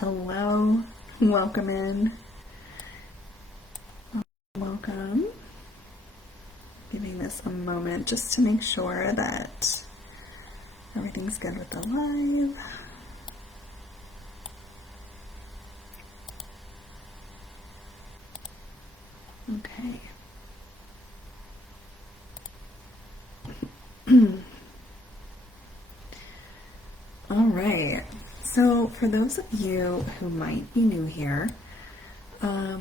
Hello, welcome in. Welcome. Giving this a moment just to make sure that everything's good with the live. Okay. All right. So, for those of you who might be new here, my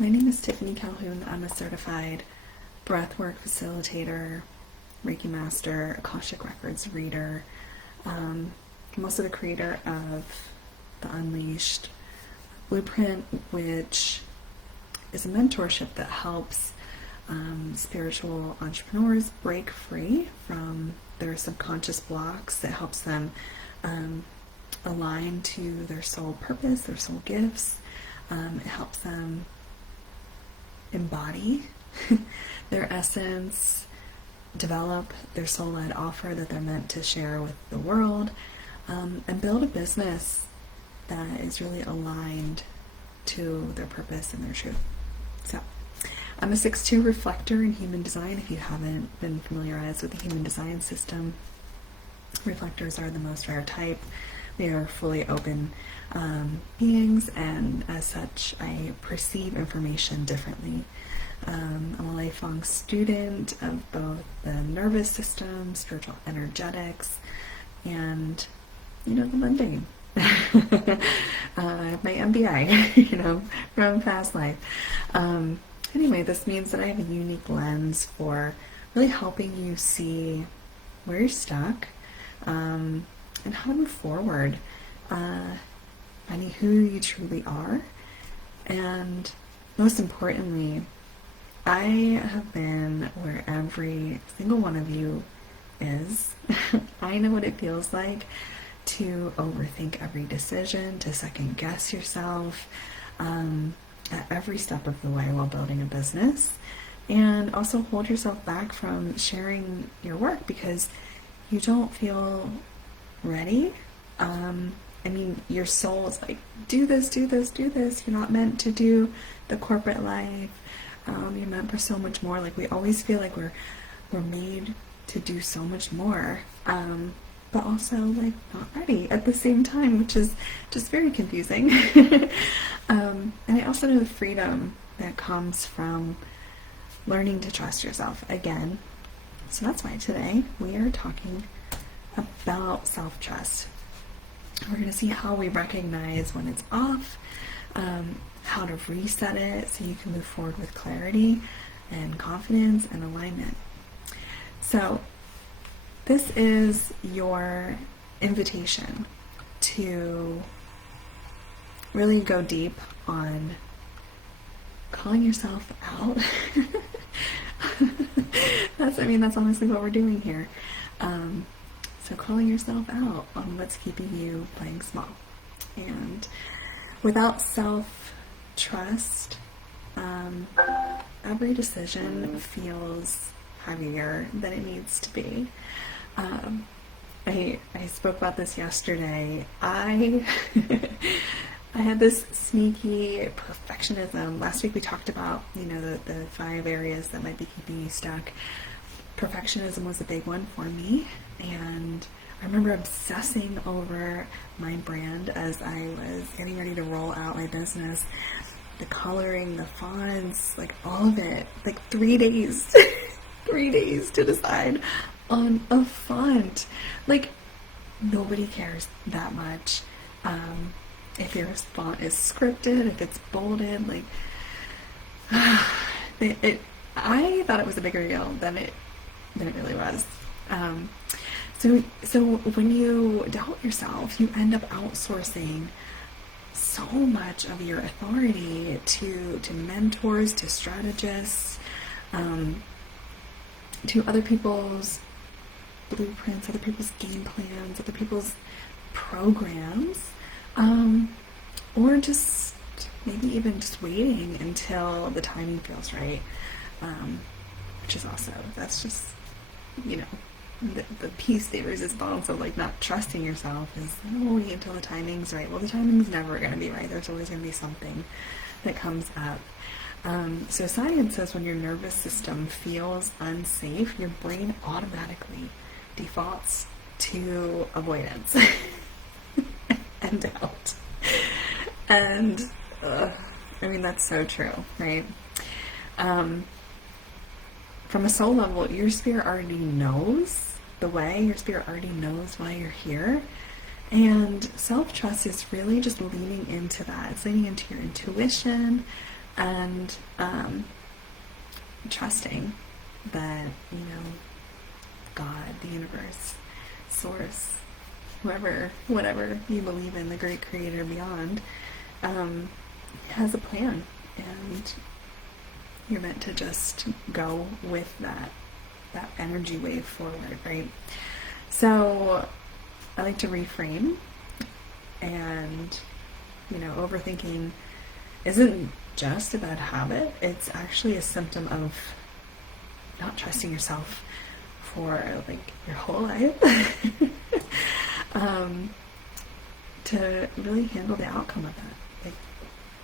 name is Tiffany Calhoun. I'm a certified breathwork facilitator, Reiki master, Akashic Records reader. I'm also the creator of the Unleashed Blueprint, which is a mentorship that helps spiritual entrepreneurs break free from their subconscious blocks. That helps them align to their soul purpose, their soul gifts. It helps them embody their essence, develop their soul-led offer that they're meant to share with the world, and build a business that is really aligned to their purpose and their truth. So, I'm a 6'2" reflector in human design. If you haven't been familiarized with the human design system, reflectors are the most rare type. They are fully open beings, and as such, I perceive information differently. I'm a lifelong student of both the nervous system, spiritual energetics, and, the mundane. I have my MBI, from past life. Anyway, this means that I have a unique lens for really helping you see where you're stuck, and how to move forward, finding who you truly are, and most importantly, I have been where every single one of you is. I know what it feels like to overthink every decision, to second guess yourself at every step of the way while building a business, and also hold yourself back from sharing your work because you don't feel ready. Your soul is like, do this, do this, do this. You're not meant to do the corporate life. You're meant for so much more. Like, we always feel like we're made to do so much more, but also like not ready at the same time, which is just very confusing. And I also know the freedom that comes from learning to trust yourself again. So that's why today we are talking about self-trust. We're going to see how we recognize when it's off, how to reset it so you can move forward with clarity and confidence and alignment. So this is your invitation to really go deep on calling yourself out. That's honestly what we're doing here. So calling yourself out on what's keeping you playing small. And without self-trust, every decision feels heavier than it needs to be. I spoke about this yesterday. I had this sneaky perfectionism. Last week we talked about, the 5 areas that might be keeping you stuck. Perfectionism was a big one for me, and I remember obsessing over my brand as I was getting ready to roll out my business. The coloring, the fonts, like all of it, like 3 days, 3 days to decide on a font. Like, nobody cares that much. If your font is scripted, if it's bolded, like, I thought it was a bigger deal than it really was. So when you doubt yourself, you end up outsourcing so much of your authority to mentors, to strategists, to other people's blueprints, other people's game plans, other people's programs, or just maybe even just waiting until the timing feels right, which is also, that's just, the piece de resistance of like not trusting yourself is, oh, wait until the timing's right. Well, the timing's never going to be right. There's always going to be something that comes up. So science says when your nervous system feels unsafe, your brain automatically defaults to avoidance and doubt. And I mean, that's so true, right? From a soul level, your spirit already knows the way, your spirit already knows why you're here. And self-trust is really just leaning into that. It's leaning into your intuition and trusting that, you know, God, the universe, source, whoever, whatever you believe in, the great creator beyond, has a plan. And you're meant to just go with that energy wave forward, right? So I like to reframe, and, you know, overthinking isn't just a bad habit. It's actually a symptom of not trusting yourself for like your whole life. To really handle the outcome of that, like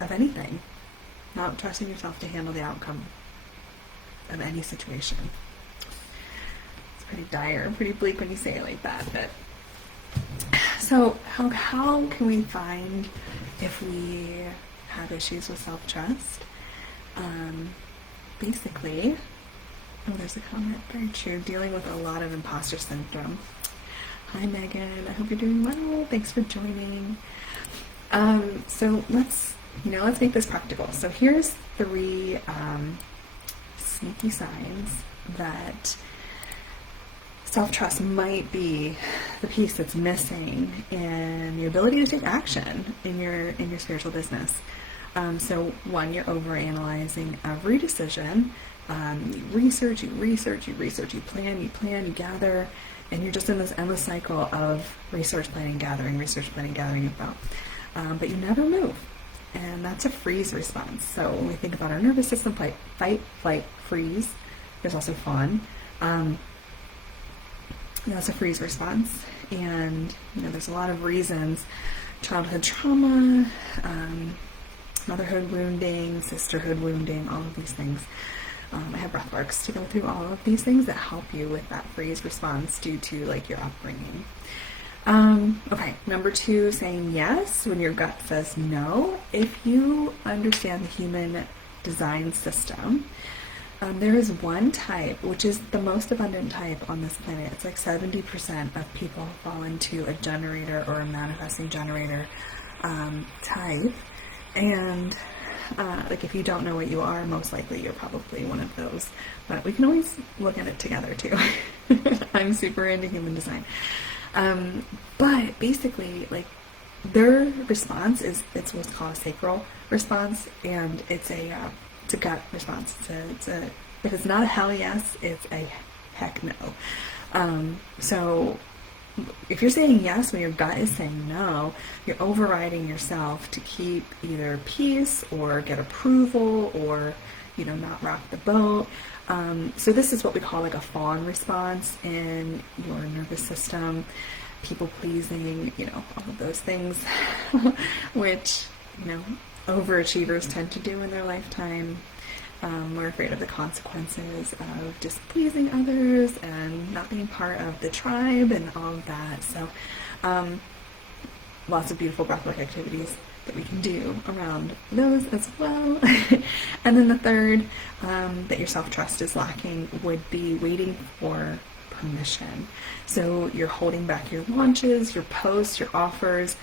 of anything. Not trusting yourself to handle the outcome of any situation. It's pretty dire, pretty bleak when you say it like that. But so how can we find if we have issues with self-trust? Basically, oh, there's a comment, very true, dealing with a lot of imposter syndrome. Hi Megan, I hope you're doing well. Thanks for joining. So let's make this practical. So here's 3 sneaky signs that self-trust might be the piece that's missing in your ability to take action in your spiritual business. So 1, you're overanalyzing every decision. You research, you plan, you gather, and you're just in this endless cycle of research, planning, gathering info. But you never move. And that's a freeze response. So when we think about our nervous system, fight, flight, freeze. There's also fawn. That's a freeze response. And, you know, there's a lot of reasons. Childhood trauma, motherhood wounding, sisterhood wounding, all of these things. I have breath works to go through all of these things that help you with that freeze response due to like your upbringing. Okay, number 2, saying yes when your gut says no. If you understand the human design system, there is one type, which is the most abundant type on this planet. It's like 70% of people fall into a generator or a manifesting generator type. And like if you don't know what you are, most likely you're probably one of those. But we can always look at it together too. I'm super into human design. But basically, like, their response it's what's called a sacral response, and it's a gut response. If it's not a hell yes, it's a heck no. So if you're saying yes when your gut is saying no, you're overriding yourself to keep either peace or get approval or, you know, not rock the boat. So this is what we call like a fawn response in your nervous system, people pleasing, you know, all of those things, which, you know, overachievers tend to do in their lifetime. We're afraid of the consequences of displeasing others and not being part of the tribe and all of that. So lots of beautiful breathwork activities that we can do around those as well. And then the third, that your self-trust is lacking, would be waiting for permission. So you're holding back your launches, your posts, your offers,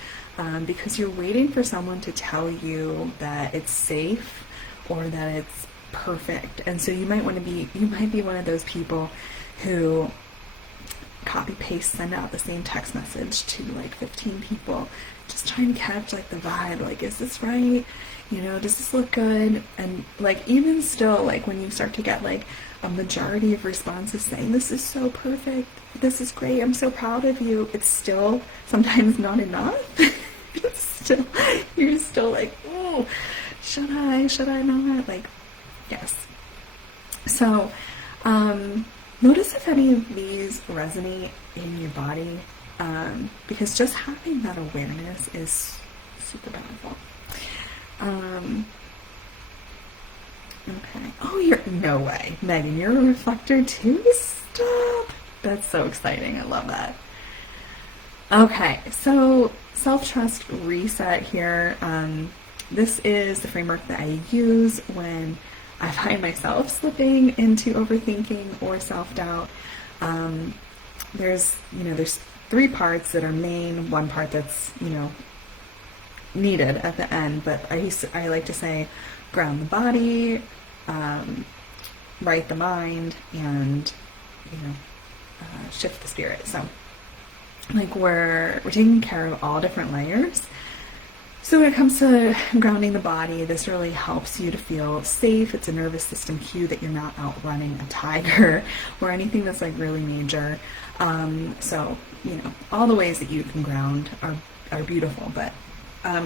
because you're waiting for someone to tell you that it's safe or that it's perfect. And so you might be one of those people who copy paste, send out the same text message to like 15 people, just trying to catch like the vibe, like, is this right? You know, does this look good? And like, even still, like when you start to get like a majority of responses saying, this is so perfect, this is great, I'm so proud of you, it's still sometimes not enough. You're still like, oh, should I not? Like, yes. So, Notice if any of these resonate in your body, because just having that awareness is super powerful. Okay. Oh, no way. Megan, you're a reflector too? Stop. That's so exciting. I love that. Okay, so self-trust reset here. This is the framework that I use when I find myself slipping into overthinking or self-doubt. There's 3 parts that are main, 1 part that's, needed at the end, but I like to say ground the body, right the mind, and shift the spirit. So like we're taking care of all different layers. So when it comes to grounding the body, this really helps you to feel safe. It's a nervous system cue that you're not outrunning a tiger or anything that's like really major. So all the ways that you can ground are beautiful, but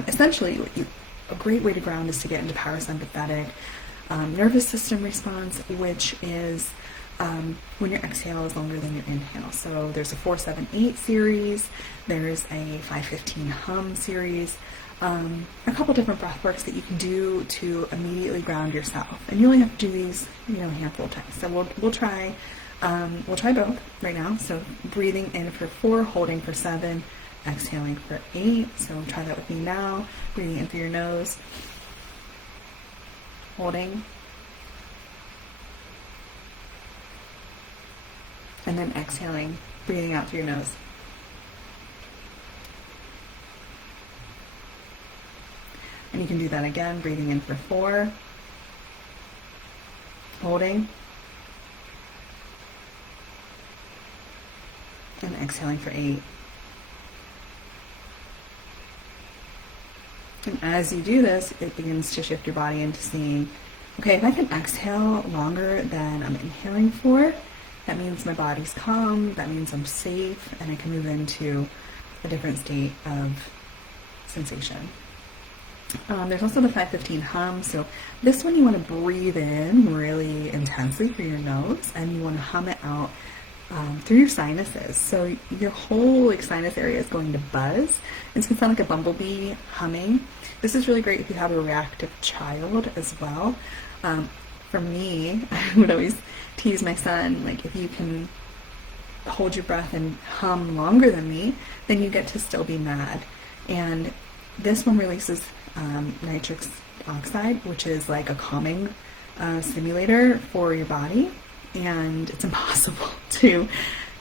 essentially a great way to ground is to get into parasympathetic nervous system response, which is when your exhale is longer than your inhale. So there's a 4-7-8 series, there's a 5-15 hum series, a couple different breath works that you can do to immediately ground yourself. And you only have to do these, a handful of times. So we'll try both right now. So breathing in for 4, holding for 7, exhaling for 8. So try that with me now. Breathing in through your nose, holding, and then exhaling, breathing out through your nose. And you can do that again, breathing in for 4, holding, and exhaling for 8. And as you do this, it begins to shift your body into seeing, okay, if I can exhale longer than I'm inhaling for, that means my body's calm, that means I'm safe, and I can move into a different state of sensation. There's also the 5-15 hum. So this one you want to breathe in really intensely through your nose, and you want to hum it out through your sinuses. So your whole sinus area is going to buzz. It's going to sound like a bumblebee humming. This is really great if you have a reactive child as well. For me, I would always tease my son, like, if you can hold your breath and hum longer than me, then you get to still be mad. And this one releases nitric oxide, which is like a calming stimulator for your body, and it's impossible to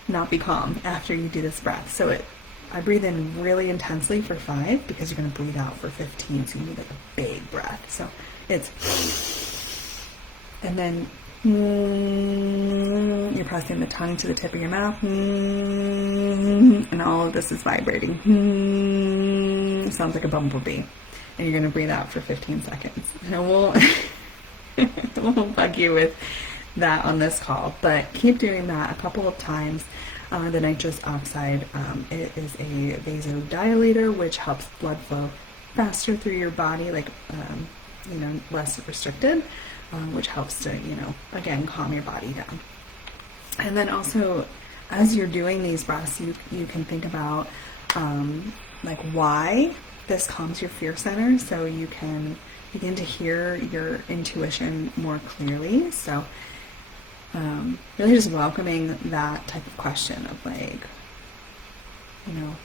not be calm after you do this breath. So I breathe in really intensely for 5 because you're going to breathe out for 15, so you need like a big breath. So it's, and then you're pressing the tongue to the tip of your mouth, and all of this is vibrating. Sounds like a bumblebee. And you're going to breathe out for 15 seconds. And I won't bug you with that on this call, but keep doing that a couple of times. The nitrous oxide, it is a vasodilator, which helps blood flow faster through your body, like, less restricted, which helps to, again, calm your body down. And then also, as you're doing these breaths, you can think about, why this calms your fear center, so you can begin to hear your intuition more clearly. So really just welcoming that type of question of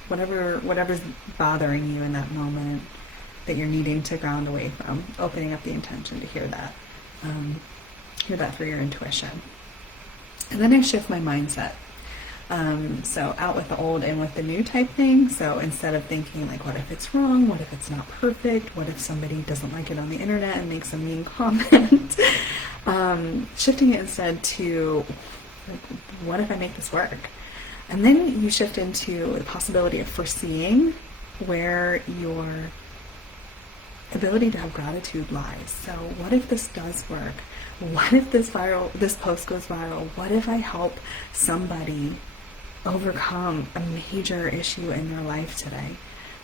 whatever's bothering you in that moment that you're needing to ground away from, opening up the intention to hear that through your intuition. And then I shift my mindset. So out with the old, in with the new type thing. So instead of thinking what if it's wrong? What if it's not perfect? What if somebody doesn't like it on the internet and makes a mean comment? Shifting it instead to, what if I make this work? And then you shift into the possibility of foreseeing where your ability to have gratitude lies. So what if this does work? What if this post goes viral? What if I help somebody overcome a major issue in their life today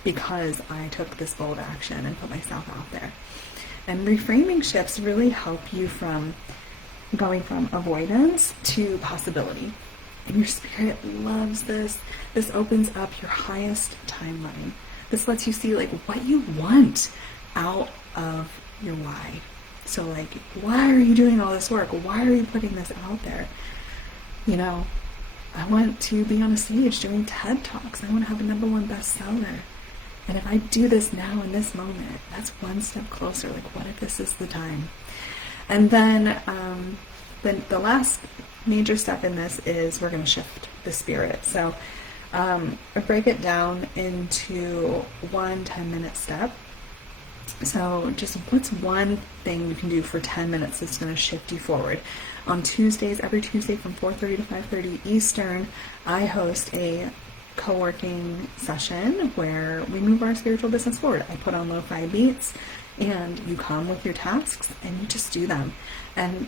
because I took this bold action and put myself out there? And reframing shifts really help you from going from avoidance to possibility. And your spirit loves this. This opens up your highest timeline. This lets you see like what you want out of your why. So like, why are you doing all this work? Why are you putting this out there? You know, I want to be on a stage doing TED Talks. I want to have a #1 bestseller. And if I do this now in this moment, that's one step closer. Like, what if this is the time? And then the last major step in this is we're going to shift the spirit. So I break it down into one 10-minute step. So just what's one thing you can do for 10 minutes that's going to shift you forward? On Tuesdays, every Tuesday from 4:30 to 5:30 Eastern, I host a co-working session where we move our spiritual business forward. I put on lo-fi beats and you come with your tasks and you just do them. And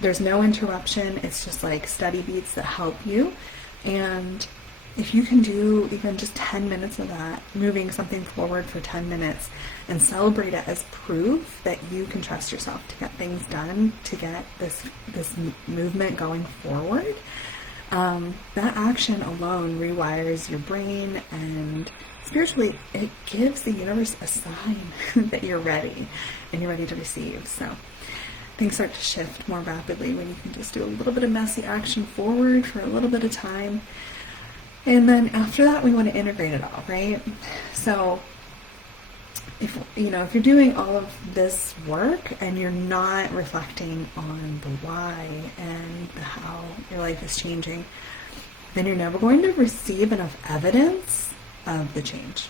there's no interruption. It's just like steady beats that help you. And if you can do even just 10 minutes of that, moving something forward for 10 minutes and celebrate it as proof that you can trust yourself to get things done, to get this movement going forward, that action alone rewires your brain, and spiritually it gives the universe a sign that you're ready and you're ready to receive. So things start to shift more rapidly when you can just do a little bit of messy action forward for a little bit of time. And then after that, we want to integrate it all, right? So if you're doing all of this work and you're not reflecting on the why and the how your life is changing, then you're never going to receive enough evidence of the change,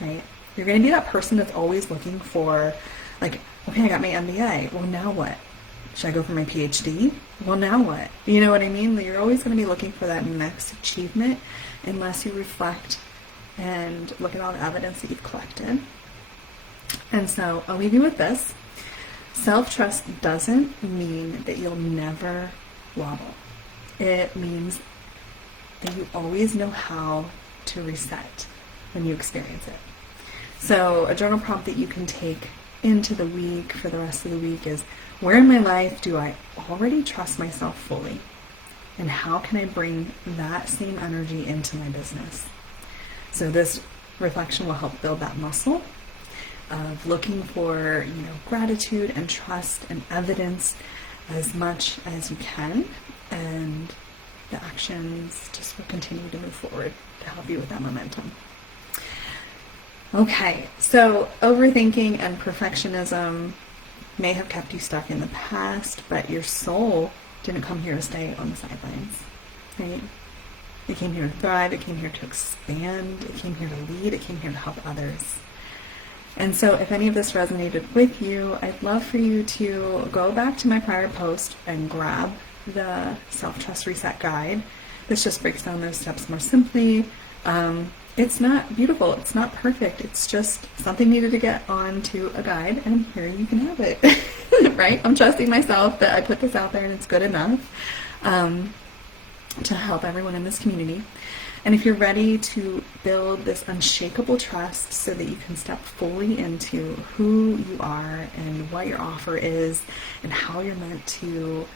right? You're going to be that person that's always looking for, like, okay, I got my MBA. Well, now what? Should I go for my PhD? Well, now what? You know what I mean? You're always going to be looking for that next achievement unless you reflect and look at all the evidence that you've collected. And so I'll leave you with this. Self-trust doesn't mean that you'll never wobble. It means that you always know how to reset when you experience it. So a journal prompt that you can take into the week for the rest of the week is, where in my life do I already trust myself fully? And how can I bring that same energy into my business? So this reflection will help build that muscle of looking for, gratitude and trust and evidence as much as you can, and the actions just will continue to move forward to help you with that momentum. Okay, so overthinking and perfectionism may have kept you stuck in the past, but your soul didn't come here to stay on the sidelines, right? It came here to thrive, it came here to expand, it came here to lead, it came here to help others. And so if any of this resonated with you, I'd love for you to go back to my prior post and grab the Self-Trust Reset Guide. This just breaks down those steps more simply. It's not beautiful, it's not perfect, it's just something needed to get onto a guide, and here you can have it, right? I'm trusting myself that I put this out there and it's good enough to help everyone in this community. And if you're ready to build this unshakable trust so that you can step fully into who you are and what your offer is and how you're meant to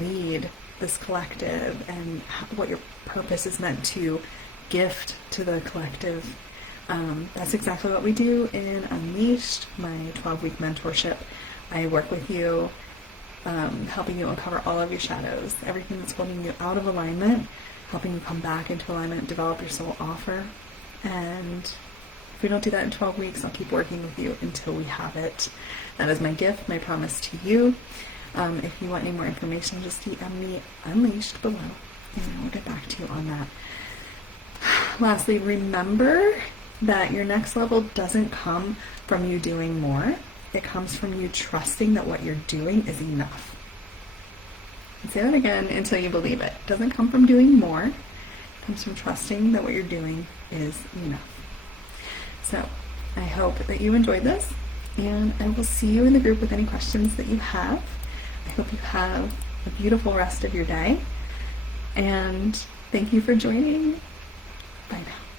lead this collective and what your purpose is meant to gift to the collective, that's exactly what we do in Unleashed, my 12-week mentorship. I work with you, helping you uncover all of your shadows, everything that's holding you out of alignment, helping you come back into alignment, develop your soul offer. And if we don't do that in 12 weeks, I'll keep working with you until we have it. That is my gift, my promise to you. If you want any more information, just DM me Unleashed below, and I'll get back to you on that. Lastly, remember that your next level doesn't come from you doing more. It comes from you trusting that what you're doing is enough. And say that again until you believe it. It doesn't come from doing more. It comes from trusting that what you're doing is enough. So I hope that you enjoyed this, and I will see you in the group with any questions that you have. I hope you have a beautiful rest of your day, and thank you for joining. Bye now.